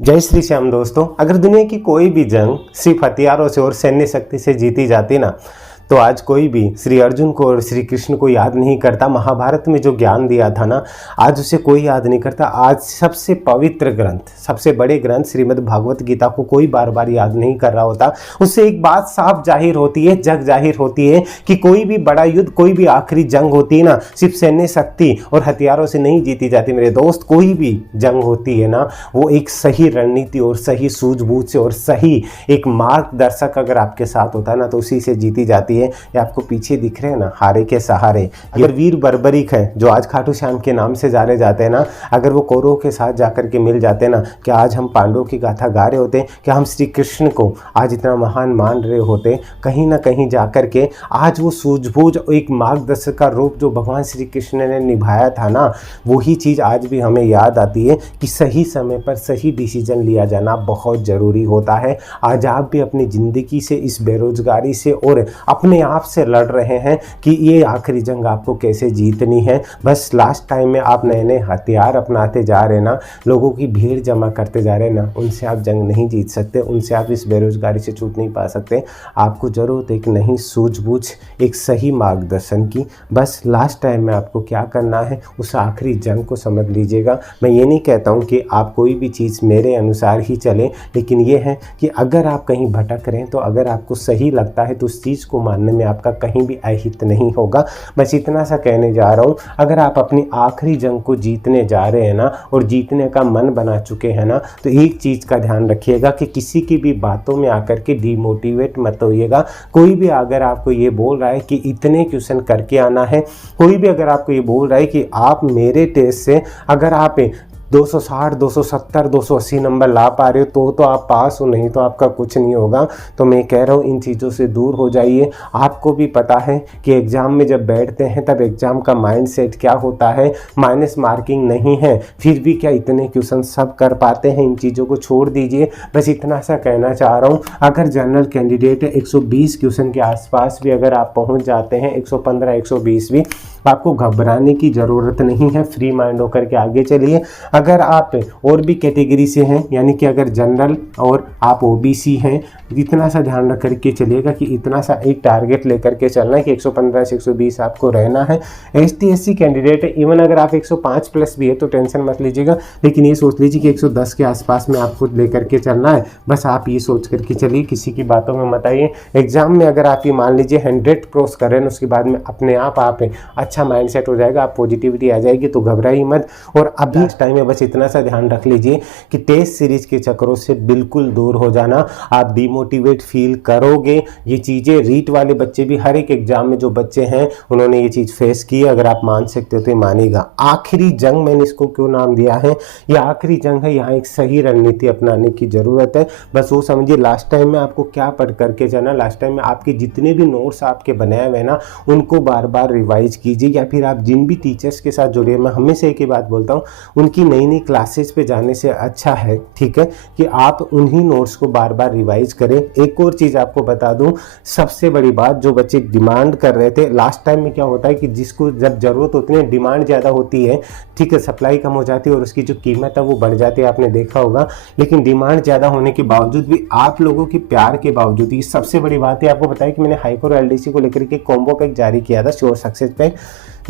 जय श्री श्याम दोस्तों। अगर दुनिया की कोई भी जंग सिर्फ हथियारों से और सैन्य शक्ति से जीती जाती ना, तो आज कोई भी श्री अर्जुन को और श्री कृष्ण को याद नहीं करता। महाभारत में जो ज्ञान दिया था ना, आज उसे कोई याद नहीं करता। आज सबसे पवित्र ग्रंथ, सबसे बड़े ग्रंथ श्रीमद् भागवत गीता को कोई बार बार याद नहीं कर रहा होता। उससे एक बात साफ जाहिर होती है, जग जाहिर होती है कि कोई भी बड़ा युद्ध, कोई भी आखिरी जंग होती है ना, सिर्फ सैन्य शक्ति और हथियारों से नहीं जीती जाती मेरे दोस्त। कोई भी जंग होती है ना, वो एक सही रणनीति और सही सूझबूझ से और सही एक मार्गदर्शक अगर आपके साथ होता है ना, तो उसी से जीती जाती है। ये आपको पीछे दिख रहे हैं ना, हारे के सहारे। अगर वीर बर्बरीक है, जो आज खाटू श्याम के नाम से जाने जाते हैं ना, अगर वो कौरवों के साथ जाकर के मिल जाते हैं ना, क्या आज हम पांडवों की गाथा गा रहे होते? क्या हम श्री कृष्ण को आज इतना महान मान रहे होते? कहीं ना कहीं जाकर के आज वो सूझबूझ एक मार्गदर्शक का रूप जो भगवान श्री कृष्ण ने निभाया था ना, वही चीज़ आज भी हमें याद आती है कि सही समय पर सही डिसीजन लिया जाना बहुत ज़रूरी होता है। आज आप भी अपनी ज़िंदगी से, इस बेरोजगारी से और अपने आप से लड़ रहे हैं कि ये आखिरी जंग आपको कैसे जीतनी है। बस लास्ट टाइम में आप नए नए हथियार अपनाते जा रहे ना, लोगों की भीड़ जमा करते जा रहे ना, उनसे आप जंग नहीं जीत सकते, उनसे आप इस बेरोजगारी से छूट नहीं पा सकते। आपको ज़रूरत एक नई सूझबूझ, एक सही मार्गदर्शन की। बस लास्ट टाइम में आपको क्या करना है, उस आखिरी जंग को समझ लीजिएगा। मैं ये नहीं कहता हूँ कि आप कोई भी चीज़ मेरे अनुसार ही चले, लेकिन ये है कि अगर आप कहीं भटक रहे हैं, तो अगर आपको सही लगता है तो उस चीज़ को मानने में आपका कहीं भी अहित नहीं होगा। बस इतना सा कहने जा रहा हूँ। अगर आप अपनी आखिरी जंग को जीतने जा रहे हैं ना, और जीतने का मन बना चुके हैं ना, तो एक चीज़ का ध्यान रखिएगा कि किसी की भी बातों में आकर के डिमोटिवेट मत होइएगा। कोई भी अगर आपको ये बोल रहा है कि इतने क्वेश्चन करके आना है, कोई भी अगर आपको ये बोल रहा है कि आप मेरे टेस्ट से अगर आप 260, 270, 280 नंबर ला पा रहे हो तो आप पास हो, नहीं तो आपका कुछ नहीं होगा। तो मैं कह रहा हूँ इन चीज़ों से दूर हो जाइए। आपको भी पता है कि एग्ज़ाम में जब बैठते हैं तब एग्ज़ाम का माइंडसेट क्या होता है, माइनस मार्किंग नहीं है, फिर भी क्या इतने क्वेश्चन सब कर पाते हैं? इन चीज़ों को छोड़ दीजिए। बस इतना सा कहना चाह रहा हूँ। अगर जनरल कैंडिडेट 120 क्वेश्चन के आसपास भी अगर आप पहुँच जाते हैं, 115, 120 भी, आपको घबराने की ज़रूरत नहीं है। फ्री माइंड होकर के आगे चलिए। अगर आप और भी कैटेगरी से हैं, यानी कि अगर जनरल और आप ओबीसी हैं, इतना सा ध्यान रख करके चलिएगा कि इतना सा एक टारगेट लेकर के चलना है कि 115 से 120 आपको रहना है। एसटी एससी कैंडिडेट है, इवन अगर आप 105 प्लस भी है तो टेंशन मत लीजिएगा, लेकिन ये सोच लीजिए कि 110 के आसपास में आपको लेकर के चलना है। बस आप ये सोच करके चलिए, किसी की बातों में मत आइए। एग्जाम में अगर आप ये मान लीजिए 100 क्रॉस कर रहे हैं, उसके बाद में अपने आप अच्छा माइंडसेट हो जाएगा, आप पॉजिटिविटी आ जाएगी, तो घबराइए मत। और अभी इस टाइम में बस इतना सा ध्यान रख लीजिए कि टेस्ट सीरीज के चक्करों से बिल्कुल दूर हो जाना। आप डिमोटिवेट फील करोगे। ये चीज़ें रीट वाले बच्चे भी, हर एक एग्जाम में जो बच्चे हैं उन्होंने ये चीज़ फेस की। अगर आप मान सकते हो तो मानेगा। आखिरी जंग मैंने इसको क्यों नाम दिया है, ये आखिरी जंग है। यहाँ एक सही रणनीति अपनाने की ज़रूरत है। बस वो समझिए लास्ट टाइम में आपको क्या पढ़ करके जाना। लास्ट टाइम में आपके जितने भी नोट्स आपके बनाए हुए ना, उनको बार बार रिवाइज कीजिए, या फिर आप जिन भी टीचर्स के साथ जुड़े, मैं हमेशा एक ही बात बोलता हूँ, उनकी नई नई क्लासेस पे जाने से अच्छा है, ठीक है, कि आप उन्हीं नोट्स को बार बार रिवाइज करें। एक और चीज़ आपको बता दूं, सबसे बड़ी बात, जो बच्चे डिमांड कर रहे थे लास्ट टाइम में, क्या होता है कि जिसको जब जरूरत होती है, डिमांड ज़्यादा होती है, ठीक है, सप्लाई कम हो जाती है और उसकी जो कीमत है वो बढ़ जाती है, आपने देखा होगा। लेकिन डिमांड ज़्यादा होने के बावजूद भी, आप लोगों के प्यार के बावजूद, ये सबसे बड़ी बात है। आपको बताया कि मैंने हाईकोर एलडीसी को लेकर के कॉम्बो पैक जारी किया था, श्योर सक्सेस पैक,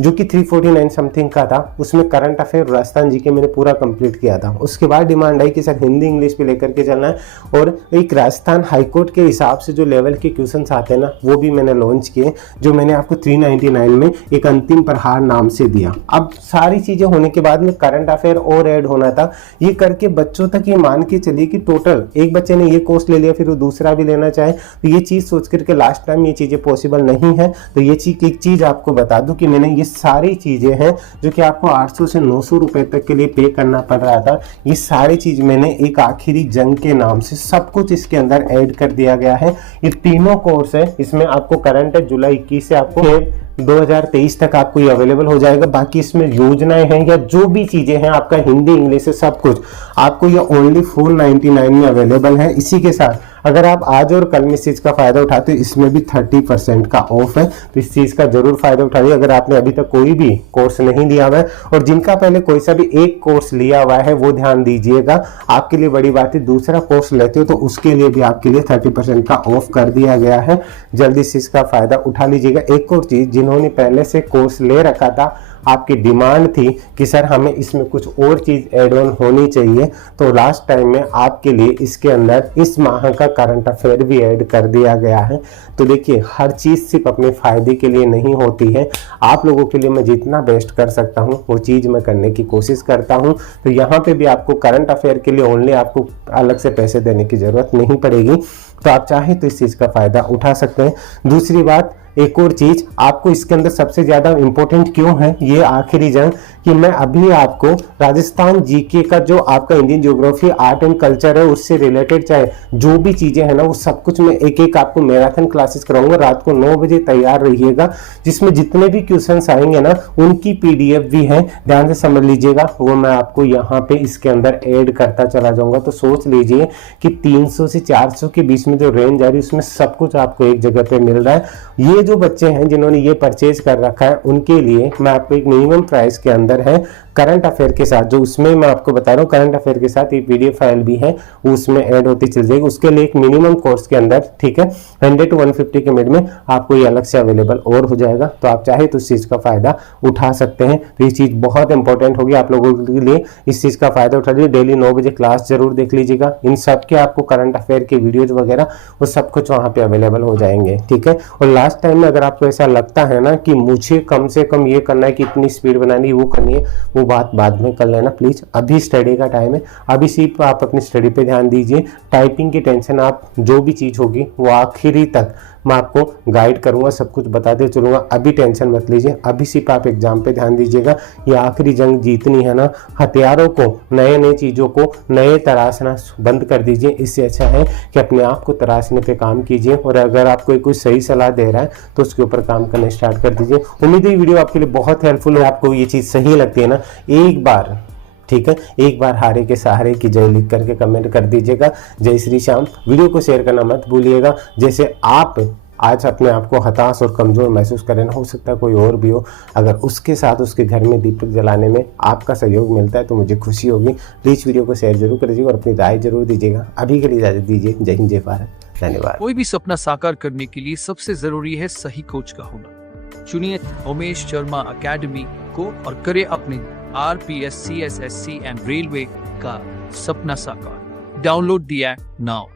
जो कि 349 समथिंग का था। उसमें करंट अफेयर, राजस्थान जी के मैंने पूरा कंप्लीट किया था। उसके बाद डिमांड आई कि सर हिंदी इंग्लिश पे लेकर के चलना है, और एक राजस्थान हाईकोर्ट के हिसाब से जो लेवल के क्वेश्चंस आते हैं ना, वो भी मैंने लॉन्च किए, जो मैंने आपको 399 में एक अंतिम प्रहार नाम से दिया। अब सारी चीज़ें होने के बाद में करंट अफेयर और ऐड होना था। ये करके बच्चों तक ये मान के चलिए कि टोटल एक बच्चे ने ये कोर्स ले लिया, फिर वो दूसरा भी लेना चाहे, तो ये चीज़ सोच करके लास्ट टाइम ये चीज़ें पॉसिबल नहीं है। तो ये चीज़, एक चीज़ आपको बता दूं कि मैंने ये सारी चीज़ें हैं जो कि आपको 800 से 900 रुपए तक के लिए पे करना पड़ रहा था, ये सारी चीज़ मैंने एक आखिरी जंग के नाम से सब कुछ इसके अंदर ऐड कर दिया गया है। ये तीनों कोर्स है, इसमें आपको करंट है जुलाई 21 से आपको 2023 तक आपको ये अवेलेबल हो जाएगा। बाकी इसमें योजनाएं हैं या जो भी चीज़ें हैं, आपका हिंदी इंग्लिश से सब कुछ आपको ये ओनली 499 में अवेलेबल है। इसी के साथ अगर आप आज और कल में इस चीज़ का फ़ायदा उठाते हो, इसमें भी 30% का ऑफ है, तो इस चीज़ का जरूर फ़ायदा उठाइए। अगर आपने अभी तक कोई भी कोर्स नहीं लिया हुआ है, और जिनका पहले कोई सा भी एक कोर्स लिया हुआ है वो ध्यान दीजिएगा, आपके लिए बड़ी बात है। दूसरा कोर्स लेते हो तो उसके लिए भी आपके लिए 30% का ऑफ कर दिया गया है, जल्दी से इसका फ़ायदा उठा लीजिएगा। एक और चीज़, जिन्होंने पहले से कोर्स ले रखा था, आपकी डिमांड थी कि सर हमें इसमें कुछ और चीज़ एड ऑन होनी चाहिए, तो लास्ट टाइम में आपके लिए इसके अंदर इस माह का करंट अफेयर भी ऐड कर दिया गया है। तो देखिए, हर चीज़ सिर्फ अपने फ़ायदे के लिए नहीं होती है। आप लोगों के लिए मैं जितना बेस्ट कर सकता हूँ वो चीज़ मैं करने की कोशिश करता हूँ। तो यहाँ पे भी आपको करंट अफेयर के लिए ओनली आपको अलग से पैसे देने की ज़रूरत नहीं पड़ेगी, तो आप चाहे तो इस चीज़ का फ़ायदा उठा सकते हैं। दूसरी बात, एक और चीज आपको इसके अंदर सबसे ज्यादा इंपॉर्टेंट क्यों है ये आखिरी जंग, कि मैं अभी आपको राजस्थान जीके का जो आपका Indian geography, art and culture है, उससे रिलेटेड चाहे जो भी चीजें हैं ना, वो सब कुछ मैं एक एक आपको मैराथन क्लासेस कराऊंगा। रात को 9 बजे तैयार रहिएगा, जिसमें जितने भी क्वेश्चंस आएंगे ना उनकी पीडीएफ भी है, ध्यान से समझ लीजिएगा। वो मैं आपको यहाँ पे इसके अंदर ऐड करता चला जाऊंगा। तो सोच लीजिए कि 300 से 400 के बीच में जो रेंज आ रही है उसमें सब कुछ आपको एक जगह पे मिल रहा है। ये जो बच्चे हैं जिन्होंने ये परचेज कर रखा है, उनके लिए मैं आपको एक मिनिमम प्राइस के अंदर है करंट अफेयर के साथ, जो उसमें मैं आपको बता रहा हूँ करंट अफेयर के साथ एक पीडीएफ फाइल भी है, उसमें ऐड होती चल जाएगी। उसके लिए एक मिनिमम कोर्स के अंदर, ठीक है, 100 to 150 के मिड में आपको ये अलग से अवेलेबल और हो जाएगा। तो आप चाहे तो इस चीज़ का फायदा उठा सकते हैं। तो ये चीज़ बहुत इंपॉर्टेंट होगी आप लोगों के लिए, इस चीज़ का फायदा उठा लीजिए। डेली 9 बजे क्लास जरूर देख लीजिएगा। इन सब के आपको करंट अफेयर के वीडियोज वगैरह वो सब कुछ वहाँ पे अवेलेबल हो जाएंगे, ठीक है। और लास्ट टाइम में अगर आपको ऐसा लगता है ना कि मुझे कम से कम ये करना है कि इतनी स्पीड बनानी है, वो करनी है, वो बात बाद में कर लेना प्लीज। अभी स्टडी का टाइम है, अभी सिर्फ आप अपनी स्टडी पे ध्यान दीजिए। टाइपिंग की टेंशन, आप जो भी चीज होगी वो आखिरी तक मैं आपको गाइड करूंगा, सब कुछ बताते चलूंगा। अभी टेंशन मत लीजिए, अभी सिर्फ आप एग्जाम पे ध्यान दीजिएगा। ये आखिरी जंग जीतनी है ना, हथियारों को, नए नए चीजों को नए तराशना बंद कर दीजिए। इससे अच्छा है कि अपने आप को तराशने पे काम कीजिए, और अगर आपको कोई सही सलाह दे रहा है तो उसके ऊपर काम करना स्टार्ट कर दीजिए। उम्मीद है वीडियो आपके लिए बहुत हेल्पफुल है। आपको ये चीज सही लगती है ना, एक बार, ठीक है, एक बार हारे के सहारे की जय लिख करके कमेंट कर दीजिएगा। जय श्री श्याम। वीडियो को शेयर करना मत भूलिएगा। जैसे आप आज अपने आप को हताश और कमजोर महसूस करें ना, हो सकता है कोई और भी हो, अगर उसके साथ उसके घर में दीपक जलाने में आपका सहयोग मिलता है तो मुझे खुशी होगी। प्लीज वीडियो को शेयर जरूर करिएगा और अपनी राय जरूर दीजिएगा। अभी के लिए इजाजत दीजिए। जय हिंद, जय भारत, धन्यवाद। कोई भी सपना साकार करने के लिए सबसे जरूरी है सही कोच का होना। चुनिए उमेश शर्मा अकेडमी को और करे अपने RPS, CSSC एंड रेलवे का सपना साकार। Download the app now.